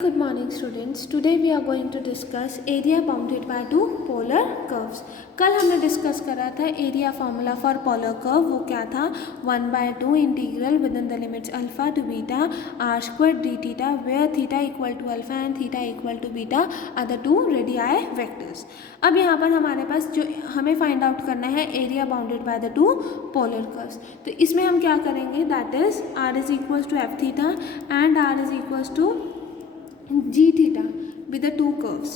Good morning students. Today we are going to discuss area bounded by two polar curves. कल हमने discuss करा था area formula for polar curve. वो क्या था? 1/2 integral within the limits alpha to beta r square d theta where theta equal to alpha and theta equal to beta are the two radii vectors. अब यहाँ पर हमारे पास जो हमें फाइंड आउट करना है area bounded by the two polar curves. तो इसमें हम क्या करेंगे? That is are is equals to f theta and r is equals to g theta with the two curves.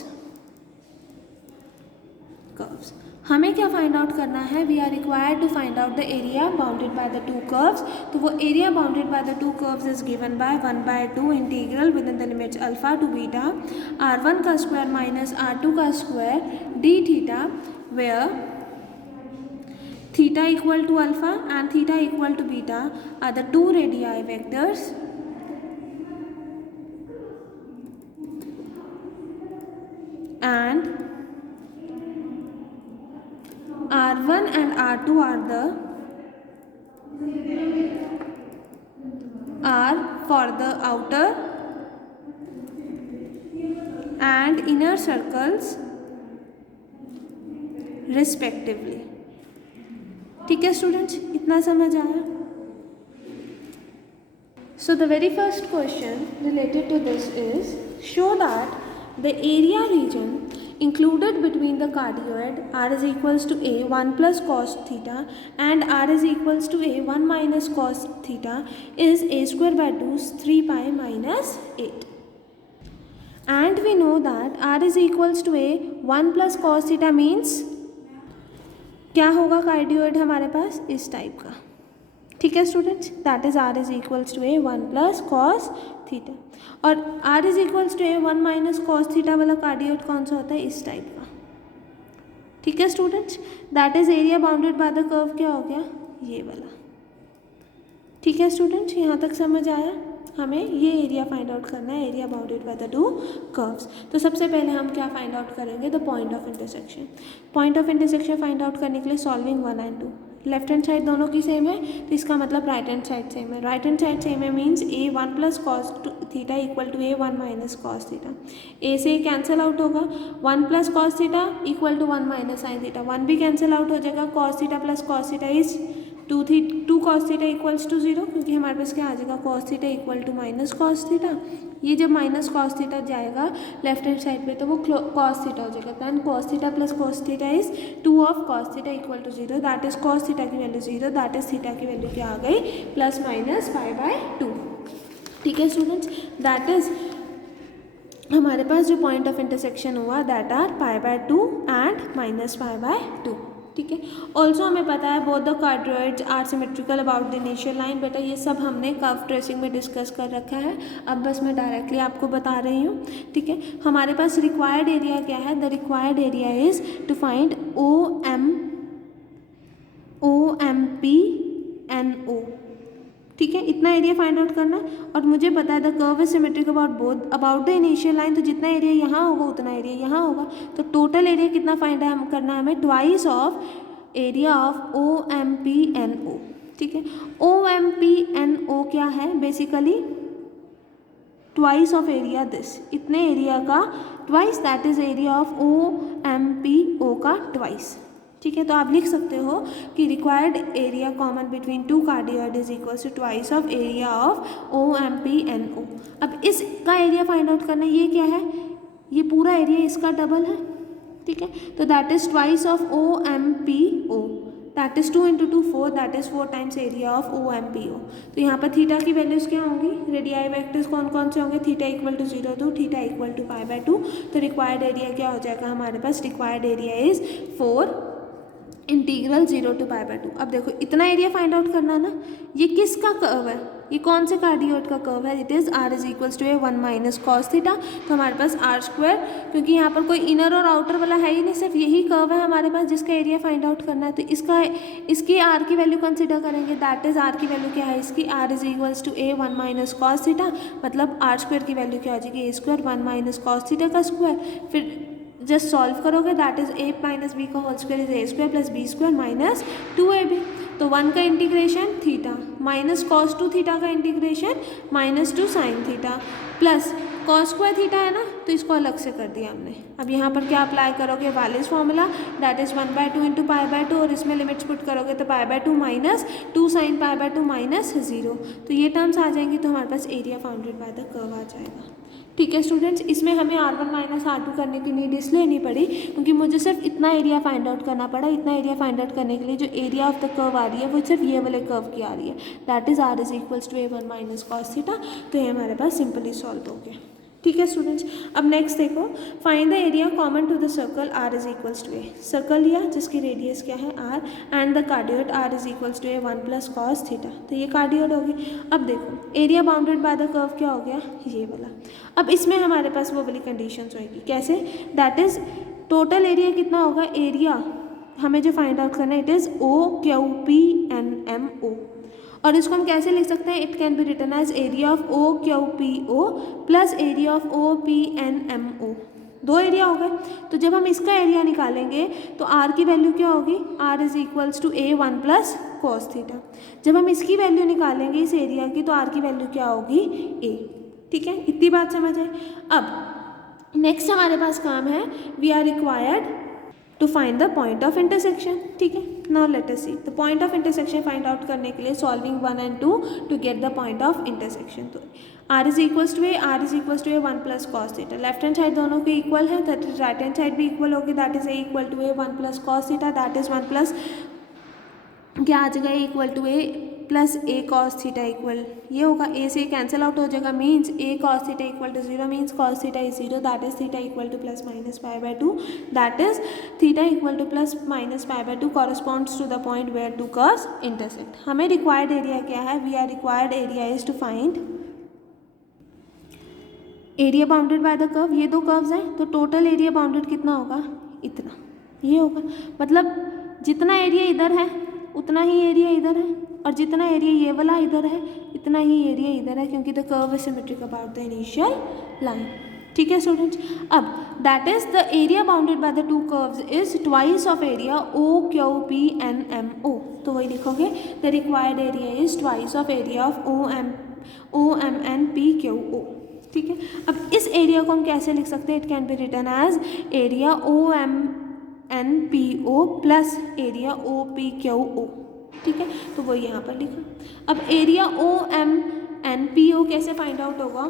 हमें क्या फाइंड आउट करना है? We are required to find out the area bounded by the two curves. तो वो area bounded by the two curves is given by 1/2 integral within the limits alpha to beta r1 का square minus r2 का square d theta where theta equal to alpha and theta equal to beta are the two radii vectors and r1 and r2 are for the outer and inner circles respectively. ठीक है students, इतना समझ आया? So the very first question related to this is show that the area region included between the cardioid r is equals to a 1 plus cos theta and r is equals to a 1 minus cos theta is a square by 2 3 pi minus 8. And we know that r is equals to a 1 plus cos theta means क्या होगा cardioid हमारे पास? इस type का. ठीक है students, that is are is equals to A 1 plus cos theta. और R is equals to A 1 minus cos theta वाला cardioid कौन सा होता है? इस टाइप का. ठीक है students, that is area bounded by the curve. क्या हो गया? ये वाला. ठीक है स्टूडेंट्स, यहाँ तक समझ आया? हमें ये एरिया फाइंड आउट करना है, area bounded by the two curves. तो सबसे पहले हम क्या फाइंड आउट करेंगे? The point of intersection. Point of intersection find out करने के लिए solving 1 and 2. Left hand side दोनों की सेम है तो इसका मतलब राइट हैंड साइड सेम है. राइट हैंड साइड सेम है means A 1 plus cos theta equal to A 1 minus cos theta. A से कैंसिल आउट होगा. 1 plus cos theta equal to 1 minus sine theta. 1 भी cancel out हो जाएगा. Cos theta plus cos theta is 2 cos theta equals to 0 क्योंकि हमारे पास क्या आ जाएगा? Cos theta equal to minus cos theta. ये जब माइनस कॉस थीटा जाएगा लेफ्ट हैंड साइड पे तो वो कॉस थीटा हो जाएगा. Then cos theta plus cos theta is 2 of cos theta equal to 0. That is cos theta की value 0. That is theta की वैल्यू क्या आ गई? Plus minus π/2. ठीक है स्टूडेंट्स, दैट इज हमारे पास जो पॉइंट ऑफ इंटरसेक्शन हुआ दैट आर π/2 एंड माइनस π/2. ठीक है. ऑल्सो हमें पता है both the cardioids are symmetrical about the initial line. बेटा ये सब हमने कर्व ट्रेसिंग में डिस्कस कर रखा है. अब बस मैं डायरेक्टली आपको बता रही हूँ. ठीक है, हमारे पास रिक्वायर्ड एरिया क्या है? The required area is to find OMPNO. ठीक है, इतना एरिया फाइंड आउट करना. और मुझे पता है the curve is symmetric about the initial line. तो जितना एरिया यहाँ होगा उतना एरिया यहाँ होगा. तो टोटल एरिया कितना फाइंड करना है हमें? Twice of area of OMPNO. ठीक है, OMPNO क्या है? Basically twice of area this. इतने एरिया का twice, that is area of OMPO का ट्वाइस. ठीक है, तो आप लिख सकते हो कि required area common between two cardioid is equal to twice of area of OMPNO. अब इसका एरिया फाइंड आउट करना है. ये क्या है? ये पूरा एरिया इसका डबल है. ठीक है, तो that is twice of OMPO. That is 2 × 2 4. That is 4 times area of OMPO. तो यहाँ पर थीटा की वैल्यूज क्या होंगी? रेडियाई वेक्टर्स कौन कौन से होंगे? Theta equal to 0 2, theta equal to π/2. तो रिक्वायर्ड एरिया क्या हो जाएगा हमारे पास? Required area is 4 integral 0 to π/2. अब देखो इतना एरिया फाइंड आउट करना ना. ये किसका कर्व है? ये कौन से कार्डियोइड का कर्व है? It is r is equals to A 1 minus cos theta. तो हमारे पास आर स्क्वायर, क्योंकि यहाँ पर कोई इनर और आउटर वाला है ही नहीं, सिर्फ यही कर्व है हमारे पास जिसका एरिया फाइंड आउट करना है. तो इसकी आर की वैल्यू कंसिडर करेंगे. दैट इज आर की वैल्यू क्या है? इसकी R is equals to A 1 minus cos theta. मतलब आर स्क्वायर की वैल्यू क्या हो जाएगी? A square 1 minus cos theta का स्क्वायर. फिर जस्ट सॉल्व करोगे that is A minus B का whole square is A square plus B square minus 2ab. तो 1 का integration theta minus cos 2 theta का integration minus 2 sine theta plus cos square theta है ना, तो इसको अलग से कर दिया हमने। अब यहाँ पर क्या अप्लाई करोगे, Wallis formula, that is 1/2 into π/2, और इसमें लिमिट्स पुट करोगे तो π/2 माइनस 2 sin π/2 माइनस 0, तो ये टर्म्स आ जाएंगी, तो हमारे पास area bounded by the curve आ जाएगा। ठीक है स्टूडेंट्स, इसमें हमें R1 माइनस R2 करने की नीड इसलिए नहीं पड़ी क्योंकि मुझे सिर्फ इतना एरिया फाइंड आउट करना पड़ा। इतना एरिया फाइंड आउट करने के लिए जो एरिया ऑफ द कर्व आ रही है वो सिर्फ ये वाले कर्व की आ रही है, that is R is equals to A1 minus cos theta. तो ये हमारे पास सिंपली सॉल्व हो गया। ठीक है स्टूडेंट्स, अब नेक्स्ट देखो, find the area common to the circle R is equals to A। Circle लिया जिसकी रेडियस क्या है R, and the cardioid R is equals to A1 plus cos theta, तो ये कार्डियोइड होगी। अब देखो area bounded by the curve क्या हो गया, ये वाला। अब इसमें हमारे पास वो वाली कंडीशंस होगी, कैसे, दैट इज टोटल एरिया कितना होगा, एरिया हमें जो फाइंड आउट करना है इट इज़ OQPNMO, और इसको हम कैसे लिख सकते हैं, it can be written as area of OQPO plus area of OPNMO। दो एरिया हो गए, तो जब हम इसका एरिया निकालेंगे तो R की वैल्यू क्या होगी, R is equals to A1 plus cos theta. जब हम इसकी वैल्यू निकालेंगे इस एरिया की तो R की वैल्यू क्या होगी, A। ठीक है, इतनी बात समझ आए। अब नेक्स्ट हमारे पास काम है, we are required to find the point of intersection. ठीक है, now let us see the point of intersection find out करने के लिए solving 1 and 2 to get the point of intersection. तो R is equals to A, R is equals to A1 plus cos theta. Left hand side दोनों के equal है, that is right hand side भी equal होगी, that is A equal to A1 plus cos theta, that is 1 plus क्या आ जाएगा, equal to A plus A cos theta equal, ये होगा A से कैंसिल आउट हो जाएगा, means A cos theta equal to 0, means cos theta is 0, that is theta equal to plus minus π/2, that is theta equal to plus minus π/2 corresponds to the point where two curves intersect. हमें required area क्या है, we are required area is to find area bounded by the curve. ये दो curves हैं तो total area bounded कितना होगा, इतना, ये होगा, मतलब जितना एरिया इधर है उतना ही एरिया इधर है, और जितना एरिया ये वाला इधर है इतना ही एरिया इधर है, क्योंकि the curve is symmetric about the initial line. ठीक है स्टूडेंट्स, अब that is the area bounded by the two curves is twice of area OQPNMO। तो वही लिखोगे, the required area is twice of area of OMNPQO। ठीक है, अब इस एरिया को हम कैसे लिख सकते हैं, it can be written as area OMNPO plus area OPQO। ठीक है, तो वो यहाँ पर लिखा। अब एरिया OMNPO कैसे फाइंड आउट होगा,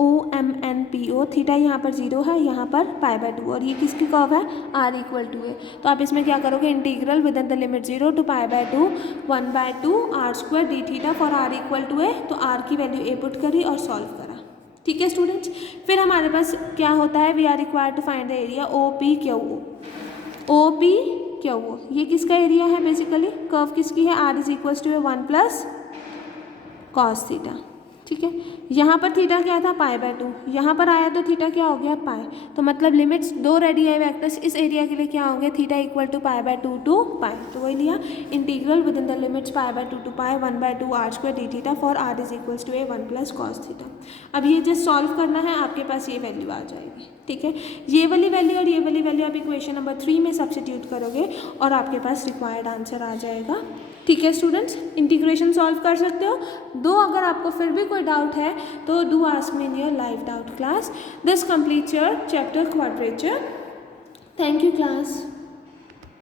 OMNPO, थीटा यहाँ पर 0 है, यहाँ पर π/2, और ये किसकी कर्व है, R इक्वल टू A। तो आप इसमें क्या करोगे, integral within the limit 0 to π/2 1/2 R² d theta for R equal to A, तो R की वैल्यू A पुट करी और सॉल्व करा। ठीक है स्टूडेंट्स, फिर हमारे पास क्या होता है, we are required to find the area OPQO। OPQO ये किसका एरिया है, बेसिकली कर्व किसकी है, R is equals to 1 plus cos theta. ठीक है, यहाँ पर थीटा क्या था, π/2, यहाँ पर आया तो थीटा क्या हो गया, पाई, तो मतलब लिमिट्स दो रेडियाई वेक्टर्स इस एरिया के लिए क्या हो गया, theta equal to π/2 to pi, तो वही लिया, integral within the limits π/2 to pi 1/2 R² d theta for R is equals to A1 plus cos theta. अब ये जस्ट सॉल्व करना है, आपके पास ये वैल्यू आ जाएगी। ठीक है, ये वाली वैल्यू और ये वाली वैल्यू आप इक्वेशन नंबर 3 में सब्स्टिट्यूट करोगे और आपके पास रिक्वायर्ड आंसर आ जाएगा। ठीक है स्टूडेंट्स, इंटीग्रेशन सॉल्व कर सकते हो। दो अगर आपको फिर भी कोई डाउट है तो do ask me in your live doubt class. This completes your chapter quadrature. Thank you class.